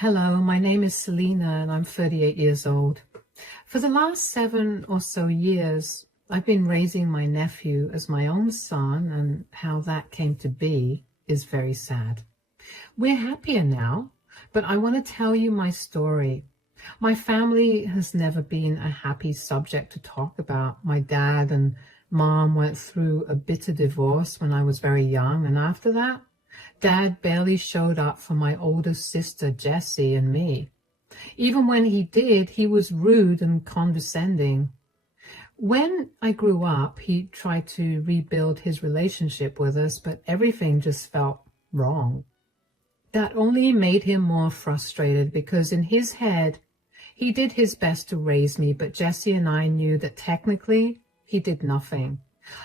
Hello, my name is Selena and I'm 38 years old. For the last 7 or so years, I've been raising my nephew as my own son, and how that came to be is very sad. We're happier now, but I want to tell you my story. My family has never been a happy subject to talk about. My dad and mom went through a bitter divorce when I was very young, and after that, Dad barely showed up for my older sister Jessie and me. Even when he did, he was rude and condescending. When I grew up, he tried to rebuild his relationship with us, but everything just felt wrong. That only made him more frustrated because in his head, he did his best to raise me, but Jessie and I knew that technically he did nothing.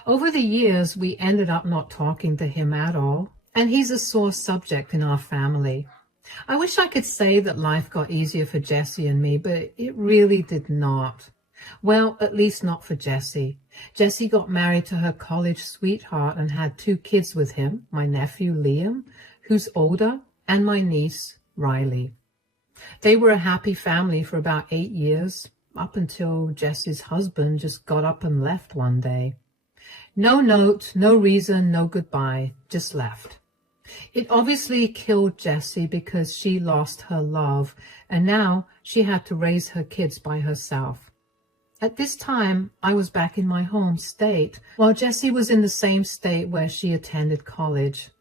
Over the years, we ended up not talking to him at all, and he's a sore subject in our family. I wish I could say that life got easier for Jessie and me, but it really did not. Well, at least not for Jessie. Jessie got married to her college sweetheart and had 2 kids with him, my nephew Liam, who's older, and my niece Riley. They were a happy family for about 8 years, up until Jessie's husband just got up and left one day. No note, no reason, no goodbye, just left. It obviously killed Jessie because she lost her love, and now she had to raise her kids by herself. At this time, I was back in my home state, while Jessie was in the same state where she attended college.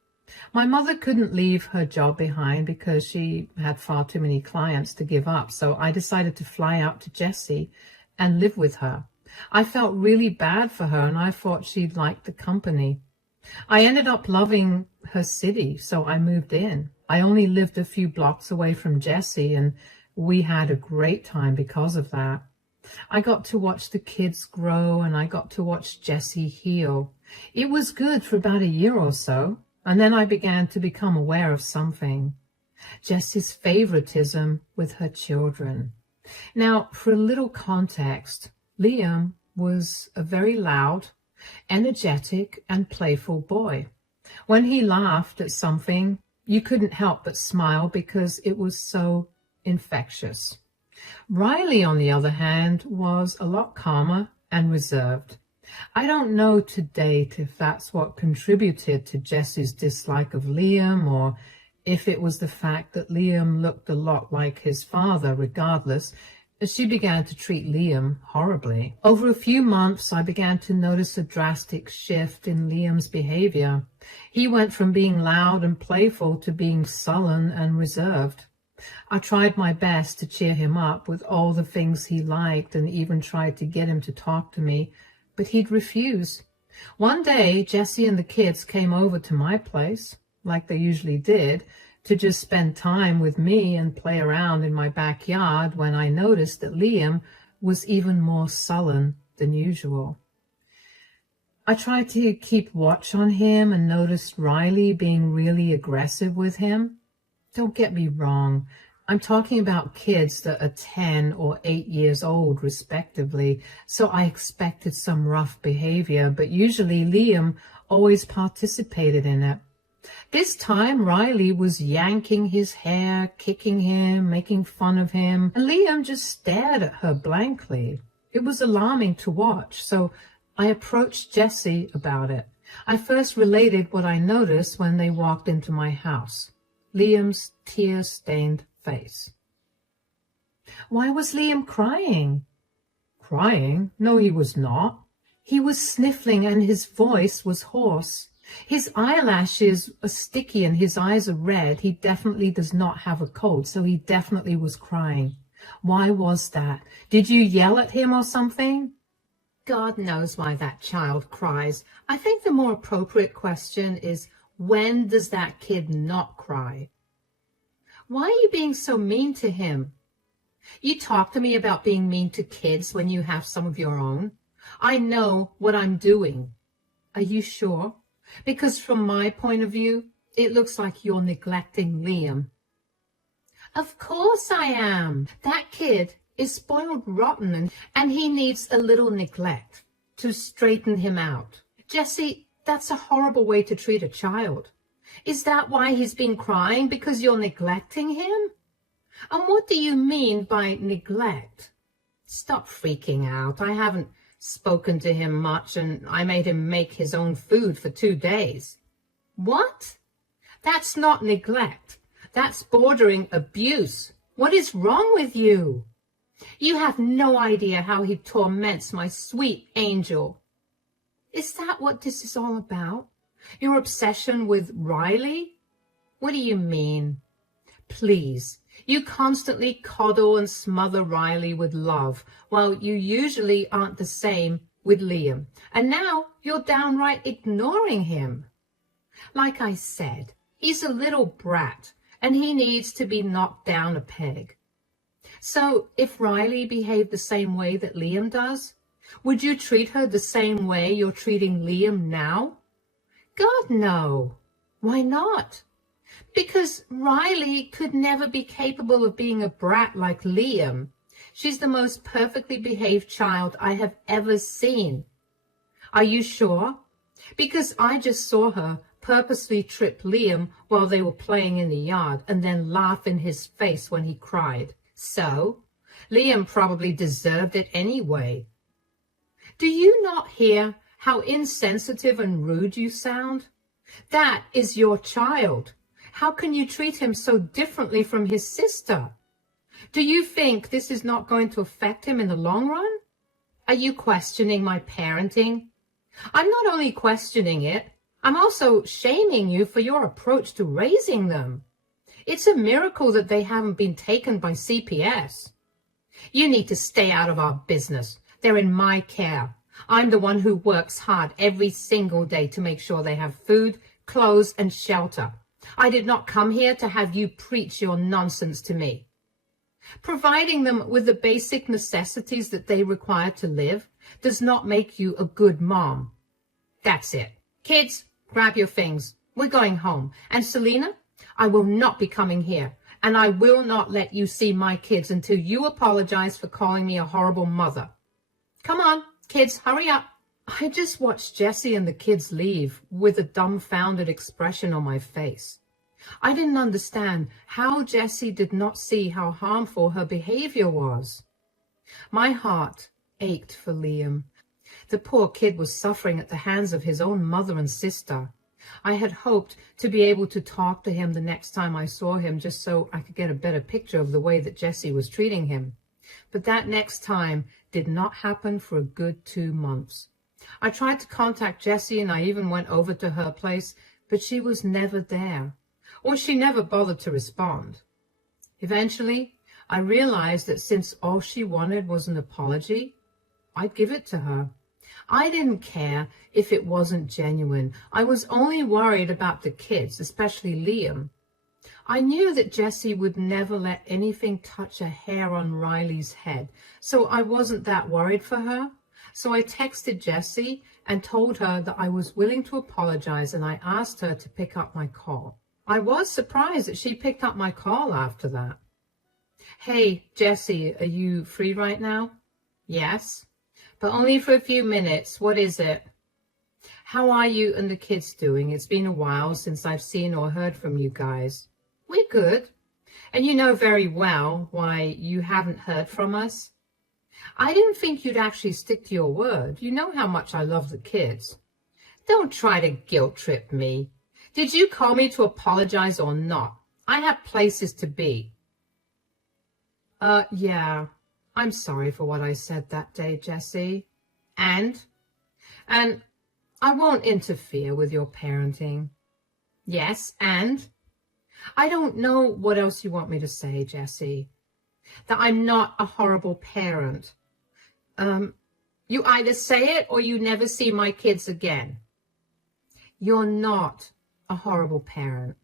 My mother couldn't leave her job behind because she had far too many clients to give up, so I decided to fly out to Jessie and live with her. I felt really bad for her, and I thought she'd like the company. I ended up loving her city, so I moved in. I only lived a few blocks away from Jessie, and we had a great time because of that. I got to watch the kids grow, and I got to watch Jessie heal. It was good for about a year or so, and then I began to become aware of something. Jessie's favoritism with her children. Now, for a little context, Liam was a very loud, energetic, and playful boy. When he laughed at something, you couldn't help but smile because it was so infectious. Riley, on the other hand, was a lot calmer and reserved. I don't know to date if that's what contributed to Jessie's dislike of Liam, or if it was the fact that Liam looked a lot like his father. Regardless, she began to treat Liam horribly. Over a few months, I began to notice a drastic shift in Liam's behavior. He went from being loud and playful to being sullen and reserved. I tried my best to cheer him up with all the things he liked, and even tried to get him to talk to me, but he'd refuse. One day, Jessie and the kids came over to my place, like they usually did, to just spend time with me and play around in my backyard, when I noticed that Liam was even more sullen than usual. I tried to keep watch on him and noticed Riley being really aggressive with him. Don't get me wrong, I'm talking about kids that are 10 or 8 years old, respectively, so I expected some rough behavior, but usually Liam always participated in it. This time, Riley was yanking his hair, kicking him, making fun of him, and Liam just stared at her blankly. It was alarming to watch, so I approached Jessie about it. I first related what I noticed when they walked into my house: Liam's tear-stained face. Why was Liam crying? Crying? No, he was not. He was sniffling and his voice was hoarse. His eyelashes are sticky and his eyes are red. He definitely does not have a cold, so he definitely was crying. Why was that? Did you yell at him or something? God knows why that child cries. I think the more appropriate question is, when does that kid not cry? Why are you being so mean to him? You talk to me about being mean to kids when you have some of your own. I know what I'm doing. Are you sure? Because from my point of view, it looks like you're neglecting Liam. Of course I am. That kid is spoiled rotten, and he needs a little neglect to straighten him out. Jessie, that's a horrible way to treat a child. Is that why he's been crying? Because you're neglecting him? And what do you mean by neglect? Stop freaking out. I haven't spoken to him much, and I made him make his own food for 2 days. What? That's not neglect. That's bordering abuse. What is wrong with you? You have no idea how he torments my sweet angel. Is that what this is all about? Your obsession with Riley? What do you mean? Please, you constantly coddle and smother Riley with love, while you usually aren't the same with Liam. And now you're downright ignoring him. Like I said, he's a little brat, and he needs to be knocked down a peg. So if Riley behaved the same way that Liam does, would you treat her the same way you're treating Liam now? God, no. Why not? Because Riley could never be capable of being a brat like Liam. She's the most perfectly behaved child I have ever seen. Are you sure? Because I just saw her purposely trip Liam while they were playing in the yard and then laugh in his face when he cried. So, Liam probably deserved it anyway. Do you not hear how insensitive and rude you sound? That is your child. How can you treat him so differently from his sister? Do you think this is not going to affect him in the long run? Are you questioning my parenting? I'm not only questioning it, I'm also shaming you for your approach to raising them. It's a miracle that they haven't been taken by CPS. You need to stay out of our business. They're in my care. I'm the one who works hard every single day to make sure they have food, clothes, and shelter. I did not come here to have you preach your nonsense to me. Providing them with the basic necessities that they require to live does not make you a good mom. That's it. Kids, grab your things. We're going home. And Selena, I will not be coming here. And I will not let you see my kids until you apologize for calling me a horrible mother. Come on, kids, hurry up. I just watched Jessie and the kids leave with a dumbfounded expression on my face. I didn't understand how Jessie did not see how harmful her behavior was. My heart ached for Liam. The poor kid was suffering at the hands of his own mother and sister. I had hoped to be able to talk to him the next time I saw him just so I could get a better picture of the way that Jessie was treating him. But that next time did not happen for a good 2 months. I tried to contact Jessie and I even went over to her place, but she was never there, or she never bothered to respond. Eventually, I realized that since all she wanted was an apology, I'd give it to her. I didn't care if it wasn't genuine. I was only worried about the kids, especially Liam. I knew that Jessie would never let anything touch a hair on Riley's head, so I wasn't that worried for her. So I texted Jessie and told her that I was willing to apologize, and I asked her to pick up my call. I was surprised that she picked up my call after that. Hey, Jessie, are you free right now? Yes, but only for a few minutes. What is it? How are you and the kids doing? It's been a while since I've seen or heard from you guys. We're good. And you know very well why you haven't heard from us. I didn't think you'd actually stick to your word. You know how much I love the kids. Don't try to guilt trip me. Did you call me to apologize or not? I have places to be. Yeah. I'm sorry for what I said that day, Jessie. And I won't interfere with your parenting. Yes, and? I don't know what else you want me to say, Jessie. That I'm not a horrible parent. You either say it or you never see my kids again. You're not a horrible parent.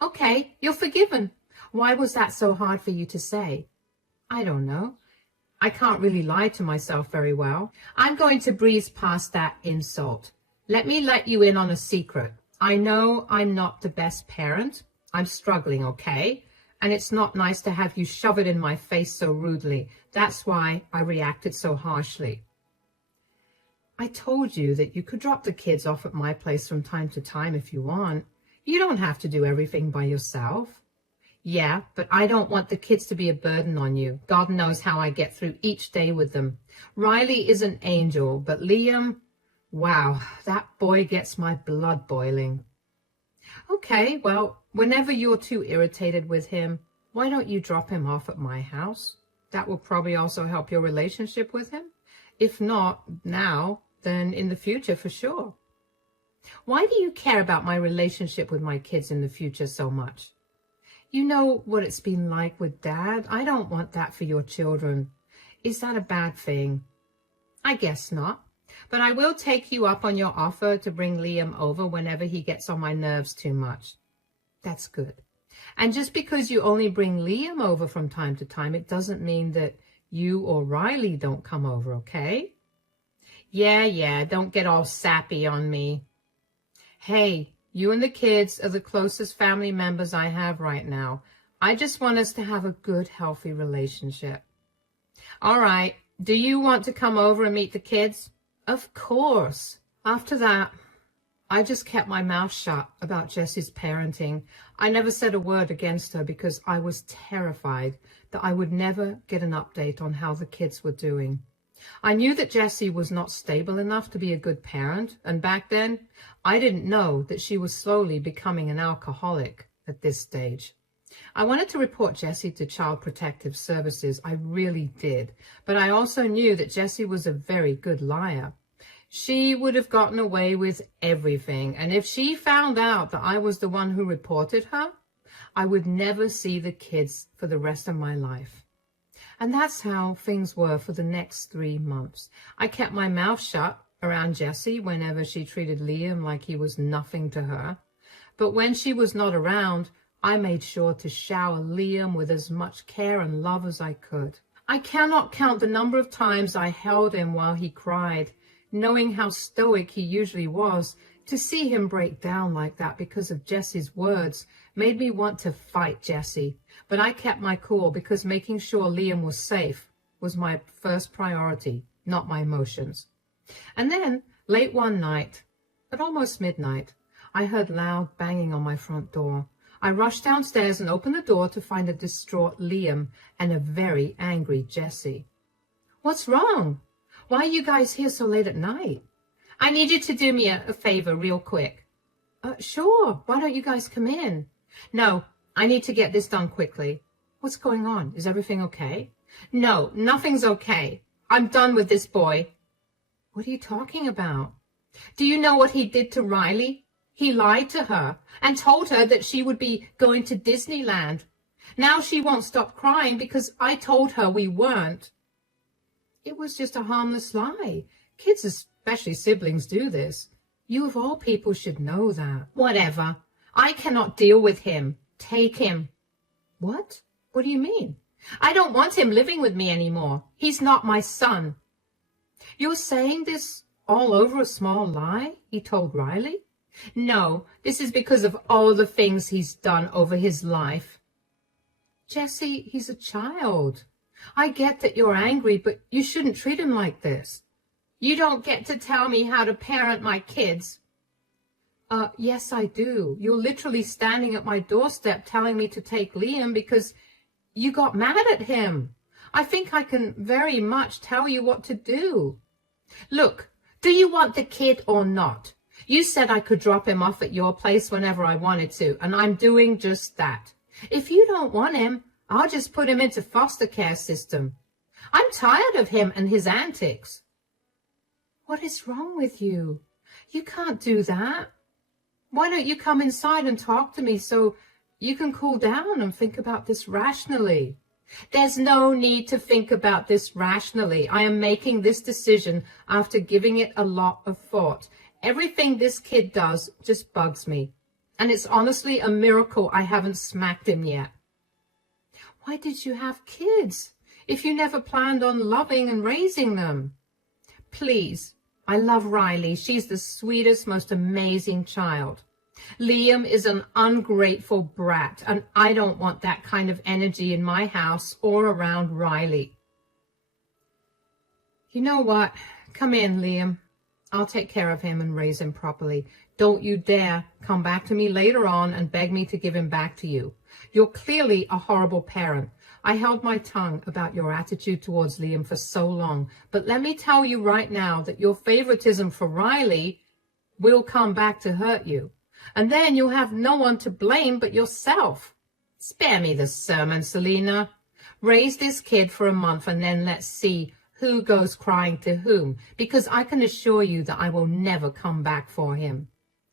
Okay, you're forgiven. Why was that so hard for you to say? I don't know. I can't really lie to myself very well. I'm going to breeze past that insult. Let me let you in on a secret. I know I'm not the best parent. I'm struggling, okay? And it's not nice to have you shove it in my face so rudely. That's why I reacted so harshly. I told you that you could drop the kids off at my place from time to time if you want. You don't have to do everything by yourself. Yeah, but I don't want the kids to be a burden on you. God knows how I get through each day with them. Riley is an angel, but Liam, wow, that boy gets my blood boiling. Okay, well, whenever you're too irritated with him, why don't you drop him off at my house? That will probably also help your relationship with him. If not now, then in the future for sure. Why do you care about my relationship with my kids in the future so much? You know what it's been like with Dad. I don't want that for your children. Is that a bad thing? I guess not. But I will take you up on your offer to bring Liam over whenever he gets on my nerves too much. That's good. And just because you only bring Liam over from time to time, it doesn't mean that you or Riley don't come over, okay? Yeah, don't get all sappy on me. Hey, you and the kids are the closest family members I have right now. I just want us to have a good, healthy relationship. All right, do you want to come over and meet the kids? Of course. After that, I just kept my mouth shut about Jessie's parenting. I never said a word against her because I was terrified that I would never get an update on how the kids were doing. I knew that Jessie was not stable enough to be a good parent, and back then, I didn't know that she was slowly becoming an alcoholic at this stage. I wanted to report Jessie to Child Protective Services. I really did. But I also knew that Jessie was a very good liar. She would have gotten away with everything. And if she found out that I was the one who reported her, I would never see the kids for the rest of my life. And that's how things were for the next 3 months. I kept my mouth shut around Jessie whenever she treated Liam like he was nothing to her. But when she was not around, I made sure to shower Liam with as much care and love as I could. I cannot count the number of times I held him while he cried, knowing how stoic he usually was. To see him break down like that because of Jessie's words made me want to fight Jessie. But I kept my cool because making sure Liam was safe was my first priority, not my emotions. And then, late one night, at almost midnight, I heard loud banging on my front door. I rushed downstairs and opened the door to find a distraught Liam and a very angry Jessie. What's wrong? Why are you guys here so late at night? I need you to do me a favor real quick. Sure. Why don't you guys come in? No, I need to get this done quickly. What's going on? Is everything okay? No, nothing's okay. I'm done with this boy. What are you talking about? Do you know what he did to Riley? He lied to her and told her that she would be going to Disneyland. Now she won't stop crying because I told her we weren't. It was just a harmless lie. Kids, especially siblings, do this. You of all people should know that. Whatever. I cannot deal with him. Take him. What? What do you mean? I don't want him living with me anymore. He's not my son. You're saying this all over a small lie? He told Riley. No, this is because of all the things he's done over his life. Jessie, he's a child. I get that you're angry, but you shouldn't treat him like this. You don't get to tell me how to parent my kids. Yes, I do. You're literally standing at my doorstep telling me to take Liam because you got mad at him. I think I can very much tell you what to do. Look, do you want the kid or not? You said I could drop him off at your place whenever I wanted to, and I'm doing just that. If you don't want him, I'll just put him into foster care system. I'm tired of him and his antics. What is wrong with you? You can't do that. Why don't you come inside and talk to me so you can cool down and think about this rationally? There's no need to think about this rationally. I am making this decision after giving it a lot of thought. Everything this kid does just bugs me. And it's honestly a miracle I haven't smacked him yet. Why did you have kids if you never planned on loving and raising them? Please, I love Riley. She's the sweetest, most amazing child. Liam is an ungrateful brat, and I don't want that kind of energy in my house or around Riley. You know what? Come in, Liam. I'll take care of him and raise him properly. Don't you dare come back to me later on and beg me to give him back to you. You're clearly a horrible parent. I held my tongue about your attitude towards Liam for so long, but let me tell you right now that your favoritism for Riley will come back to hurt you. And then you'll have no one to blame but yourself. Spare me the sermon, Selena. Raise this kid for a month and then let's see who goes crying to whom, because I can assure you that I will never come back for him.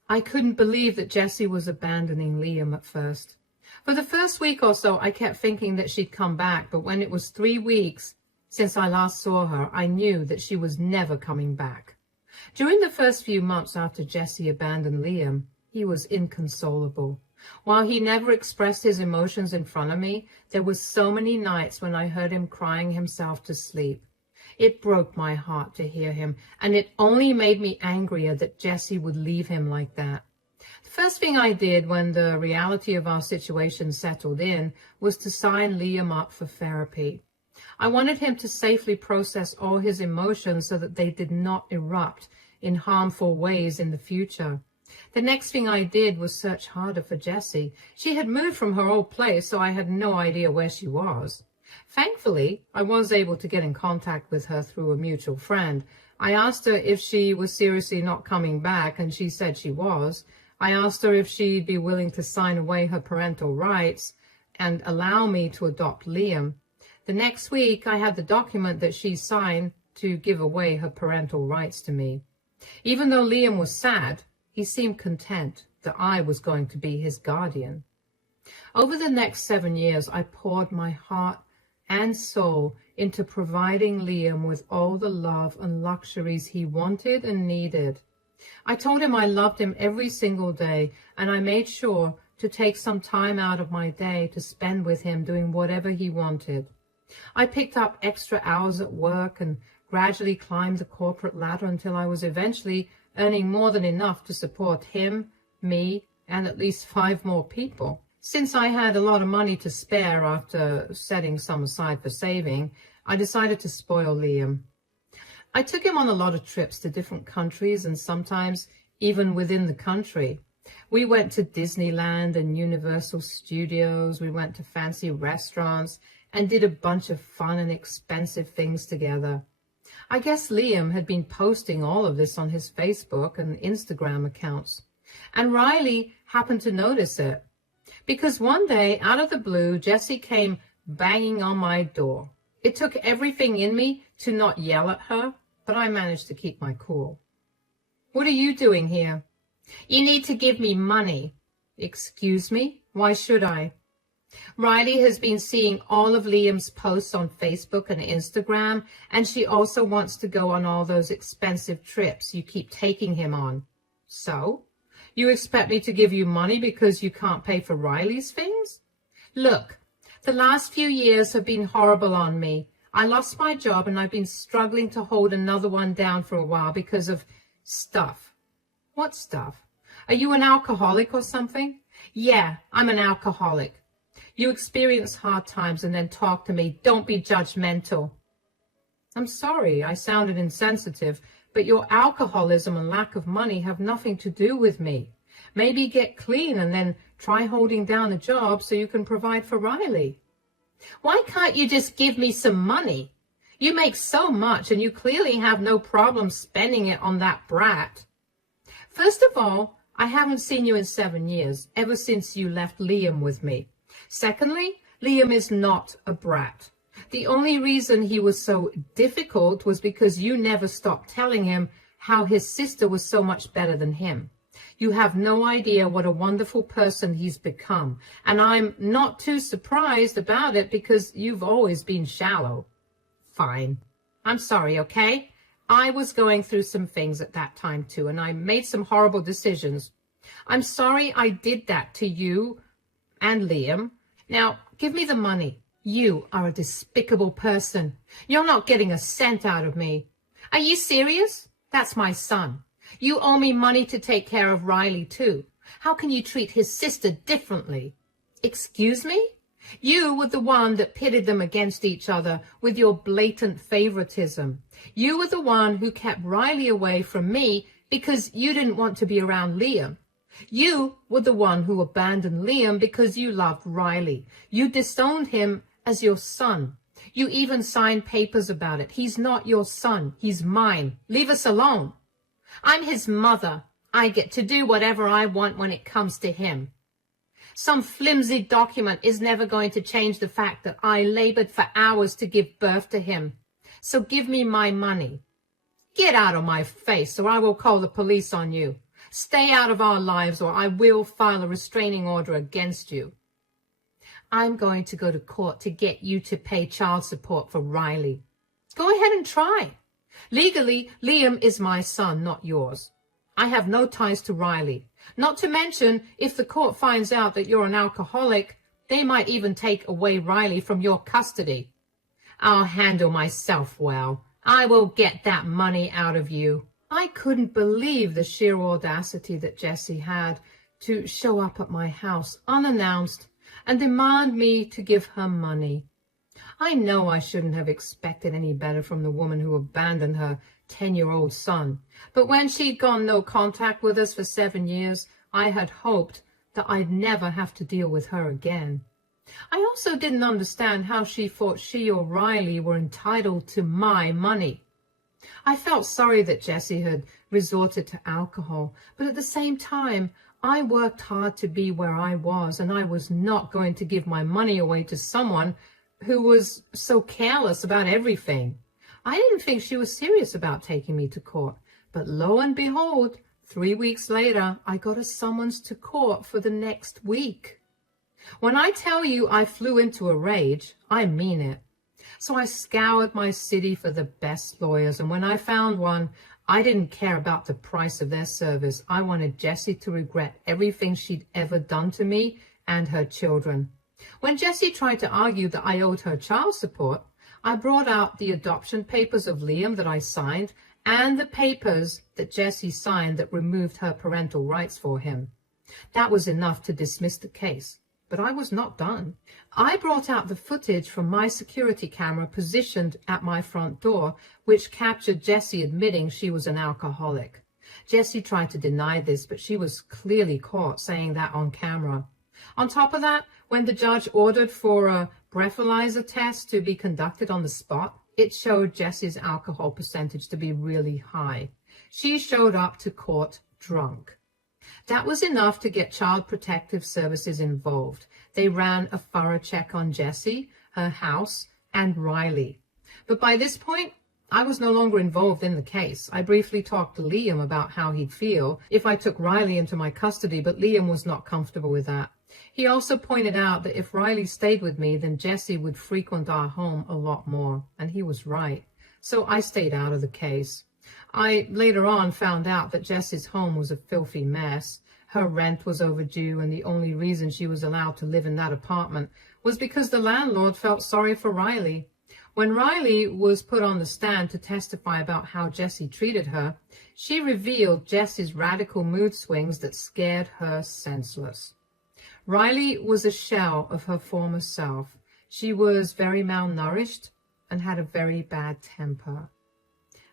I couldn't believe that Jessie was abandoning Liam at first. For the first week or so, I kept thinking that she'd come back, but when it was 3 weeks since I last saw her, I knew that she was never coming back. During the first few months after Jessie abandoned Liam, he was inconsolable. While he never expressed his emotions in front of me, there were so many nights when I heard him crying himself to sleep. It broke my heart to hear him, and it only made me angrier that Jessie would leave him like that. The first thing I did when the reality of our situation settled in was to sign Liam up for therapy. I wanted him to safely process all his emotions so that they did not erupt in harmful ways in the future. The next thing I did was search harder for Jessie. She had moved from her old place, so I had no idea where she was. Thankfully, I was able to get in contact with her through a mutual friend. I asked her if she was seriously not coming back, and she said she was. I asked her if she'd be willing to sign away her parental rights and allow me to adopt Liam. The next week, I had the document that she signed to give away her parental rights to me. Even though Liam was sad, he seemed content that I was going to be his guardian. Over the next 7 years, I poured my heart and soul into providing Liam with all the love and luxuries he wanted and needed. I told him I loved him every single day, and I made sure to take some time out of my day to spend with him doing whatever he wanted. I picked up extra hours at work and gradually climbed the corporate ladder until I was eventually earning more than enough to support him, me, and at least 5 more people. Since I had a lot of money to spare after setting some aside for saving, I decided to spoil Liam. I took him on a lot of trips to different countries and sometimes even within the country. We went to Disneyland and Universal Studios, we went to fancy restaurants and did a bunch of fun and expensive things together. I guess Liam had been posting all of this on his Facebook and Instagram accounts, and Riley happened to notice it. Because one day, out of the blue, Jessie came banging on my door. It took everything in me to not yell at her, but I managed to keep my cool. "What are you doing here?" "You need to give me money." "Excuse me? Why should I?" "Riley has been seeing all of Liam's posts on Facebook and Instagram, and she also wants to go on all those expensive trips you keep taking him on." "So? You expect me to give you money because you can't pay for Riley's things?" "Look, the last few years have been horrible on me. I lost my job and I've been struggling to hold another one down for a while because of stuff." "What stuff? Are you an alcoholic or something?" "Yeah, I'm an alcoholic." "You experience hard times and then talk to me. Don't be judgmental." "I'm sorry, I sounded insensitive, but your alcoholism and lack of money have nothing to do with me. Maybe get clean and then try holding down a job so you can provide for Riley." "Why can't you just give me some money? You make so much and you clearly have no problem spending it on that brat." "First of all, I haven't seen you in 7 years, ever since you left Liam with me. Secondly, Liam is not a brat. The only reason he was so difficult was because you never stopped telling him how his sister was so much better than him. You have no idea what a wonderful person he's become, and I'm not too surprised about it because you've always been shallow." "Fine. I'm sorry, okay? I was going through some things at that time too, and I made some horrible decisions. I'm sorry I did that to you and Liam. Now, give me the money. You are a despicable person. You're not getting a cent out of me." "Are you serious? That's my son. You owe me money to take care of Riley too. How can you treat his sister differently?" "Excuse me? You were the one that pitted them against each other with your blatant favoritism. You were the one who kept Riley away from me because you didn't want to be around Liam. You were the one who abandoned Liam because you loved Riley. You disowned him as your son. You even signed papers about it. He's not your son. He's mine. Leave us alone. I'm his mother. I get to do whatever I want when it comes to him. Some flimsy document is never going to change the fact that I labored for hours to give birth to him. So give me my money. Get out of my face, or I will call the police on you. Stay out of our lives, or I will file a restraining order against you. I'm going to go to court to get you to pay child support for Riley. Go ahead and try. Legally, Liam is my son, not yours. I have no ties to Riley. Not to mention, if the court finds out that you're an alcoholic, they might even take away Riley from your custody. I'll handle myself well. I will get that money out of you. I couldn't believe the sheer audacity that Jessie had to show up at my house unannounced and demand me to give her money. I know I shouldn't have expected any better from the woman who abandoned her 10-year-old son, but when she'd gone no contact with us for 7 years, I had hoped that I'd never have to deal with her again. I also didn't understand how she thought she or Riley were entitled to my money. I felt sorry that Jessie had resorted to alcohol, but at the same time, I worked hard to be where I was, and I was not going to give my money away to someone who was so careless about everything. I didn't think she was serious about taking me to court, but lo and behold, 3 weeks later, I got a summons to court for the next week. When I tell you I flew into a rage, I mean it. So I scoured my city for the best lawyers, and when I found one, I didn't care about the price of their service. I wanted Jessie to regret everything she'd ever done to me and her children. When Jessie tried to argue that I owed her child support, I brought out the adoption papers of Liam that I signed and the papers that Jessie signed that removed her parental rights for him. That was enough to dismiss the case. But I was not done. I brought out the footage from my security camera positioned at my front door, which captured Jessie admitting she was an alcoholic. Jessie tried to deny this, but she was clearly caught saying that on camera. On top of that, when the judge ordered for a breathalyzer test to be conducted on the spot, it showed Jessie's alcohol percentage to be really high. She showed up to court drunk. That was enough to get Child Protective Services involved. They ran a thorough check on Jessie, her house, and Riley. But by this point, I was no longer involved in the case. I briefly talked to Liam about how he'd feel if I took Riley into my custody, but Liam was not comfortable with that. He also pointed out that if Riley stayed with me, then Jessie would frequent our home a lot more, and he was right. So I stayed out of the case. I later on found out that Jessie's home was a filthy mess. Her rent was overdue, and the only reason she was allowed to live in that apartment was because the landlord felt sorry for Riley. When Riley was put on the stand to testify about how Jessie treated her, she revealed Jessie's radical mood swings that scared her senseless. Riley was a shell of her former self. She was very malnourished and had a very bad temper.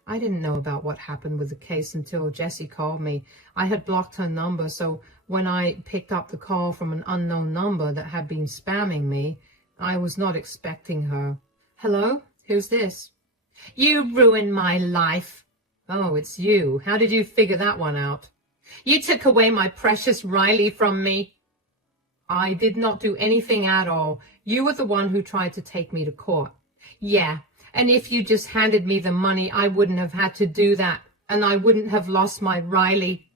I didn't know about what happened with the case until Jessie called me. I had blocked her number, so when I picked up the call from an unknown number that had been spamming me, I was not expecting her. Hello? Who's this? You ruined my life. Oh, it's you. How did you figure that one out? You took away my precious Riley from me. I did not do anything at all. You were the one who tried to take me to court. Yeah. And if you just handed me the money, I wouldn't have had to do that, and I wouldn't have lost my Riley.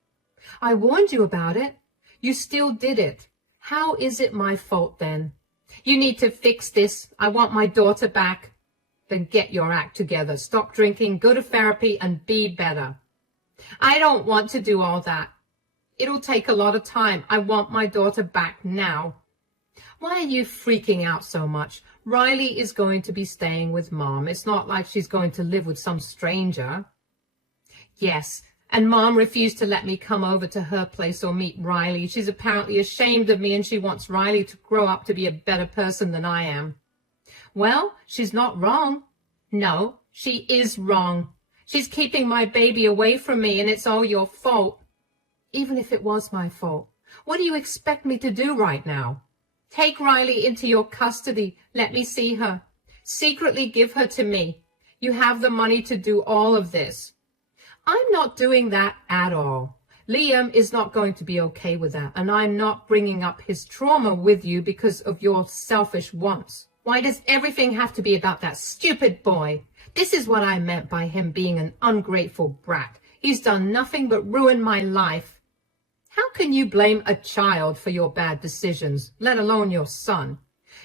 I warned you about it. You still did it. How is it my fault then? You need to fix this. I want my daughter back. Then get your act together. Stop drinking, go to therapy, and be better. I don't want to do all that. It'll take a lot of time. I want my daughter back now. Why are you freaking out so much? Riley is going to be staying with Mom. It's not like she's going to live with some stranger. Yes, and Mom refused to let me come over to her place or meet Riley. She's apparently ashamed of me, and she wants Riley to grow up to be a better person than I am. Well, she's not wrong. No, she is wrong. She's keeping my baby away from me, and it's all your fault. Even if it was my fault, what do you expect me to do right now? Take Riley into your custody. Let me see her. Secretly give her to me. You have the money to do all of this. I'm not doing that at all. Liam is not going to be okay with that, and I'm not bringing up his trauma with you because of your selfish wants. Why does everything have to be about that stupid boy? This is what I meant by him being an ungrateful brat. He's done nothing but ruin my life. How can you blame a child for your bad decisions, let alone your son?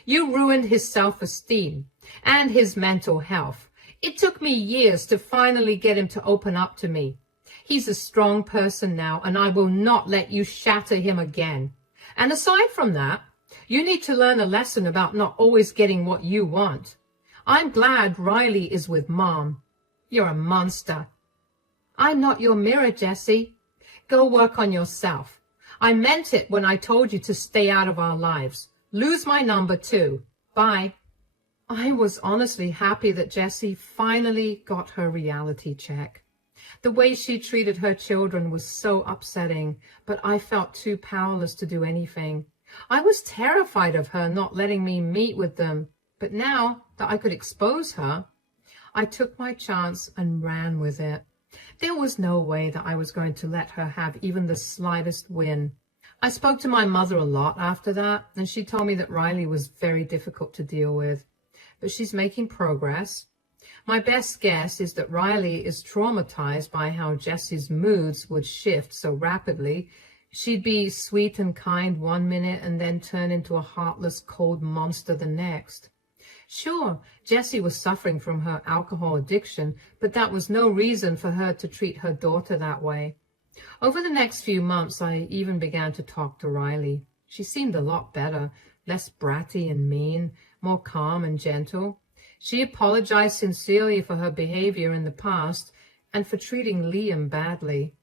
You ruined his self-esteem and his mental health. It took me years to finally get him to open up to me. He's a strong person now, and I will not let you shatter him again. And aside from that, you need to learn a lesson about not always getting what you want. I'm glad Riley is with Mom. You're a monster. I'm not your mirror, Jessie. Go work on yourself. I meant it when I told you to stay out of our lives. Lose my number too. Bye. I was honestly happy that Jessie finally got her reality check. The way she treated her children was so upsetting, but I felt too powerless to do anything. I was terrified of her not letting me meet with them, but now that I could expose her, I took my chance and ran with it. There was no way that I was going to let her have even the slightest win. I spoke to my mother a lot after that, and she told me that Riley was very difficult to deal with, but she's making progress. My best guess is that Riley is traumatized by how Jessie's moods would shift so rapidly. She'd be sweet and kind one minute and then turn into a heartless, cold monster the next. Sure, Jessie was suffering from her alcohol addiction, but that was no reason for her to treat her daughter that way. Over the next few months, I even began to talk to Riley. She seemed a lot better, less bratty and mean, more calm and gentle. She apologized sincerely for her behavior in the past and for treating Liam badly.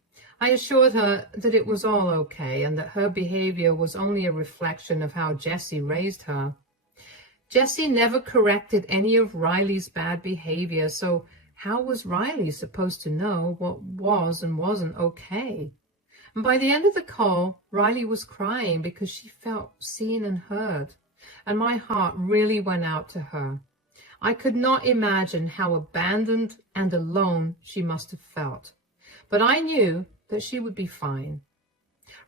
I assured her that it was all okay and that her behavior was only a reflection of how Jessie raised her. Jessie never corrected any of Riley's bad behavior, so how was Riley supposed to know what was and wasn't okay? And by the end of the call, Riley was crying because she felt seen and heard, and my heart really went out to her. I could not imagine how abandoned and alone she must have felt, but I knew that she would be fine.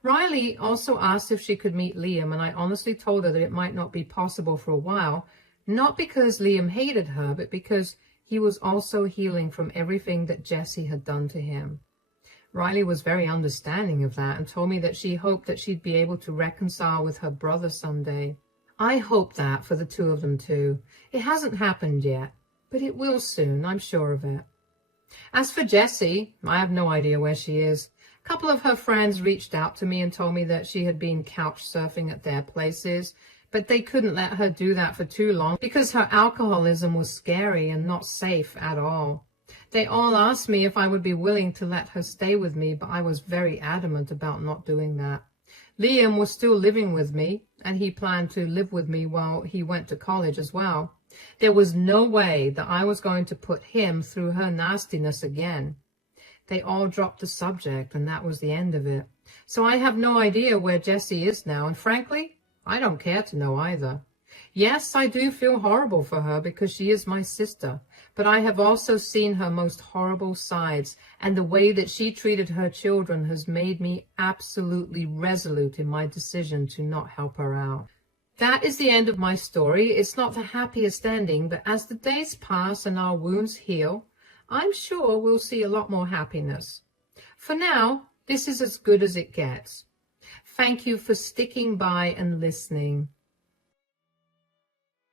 Riley also asked if she could meet Liam, and I honestly told her that it might not be possible for a while, not because Liam hated her, but because he was also healing from everything that Jessie had done to him. Riley was very understanding of that and told me that she hoped that she'd be able to reconcile with her brother someday. I hope that for the two of them too. It hasn't happened yet, but it will soon, I'm sure of it. As for Jessie, I have no idea where she is. A couple of her friends reached out to me and told me that she had been couch surfing at their places, but they couldn't let her do that for too long because her alcoholism was scary and not safe at all. They all asked me if I would be willing to let her stay with me, but I was very adamant about not doing that. Liam was still living with me, and he planned to live with me while he went to college as well. There was no way that I was going to put him through her nastiness again. They all dropped the subject, and that was the end of it. So I have no idea where Jessie is now, and frankly, I don't care to know either. Yes, I do feel horrible for her because she is my sister, but I have also seen her most horrible sides, and the way that she treated her children has made me absolutely resolute in my decision to not help her out. That is the end of my story. It's not the happiest ending, but as the days pass and our wounds heal, I'm sure we'll see a lot more happiness. For now, this is as good as it gets. Thank you for sticking by and listening.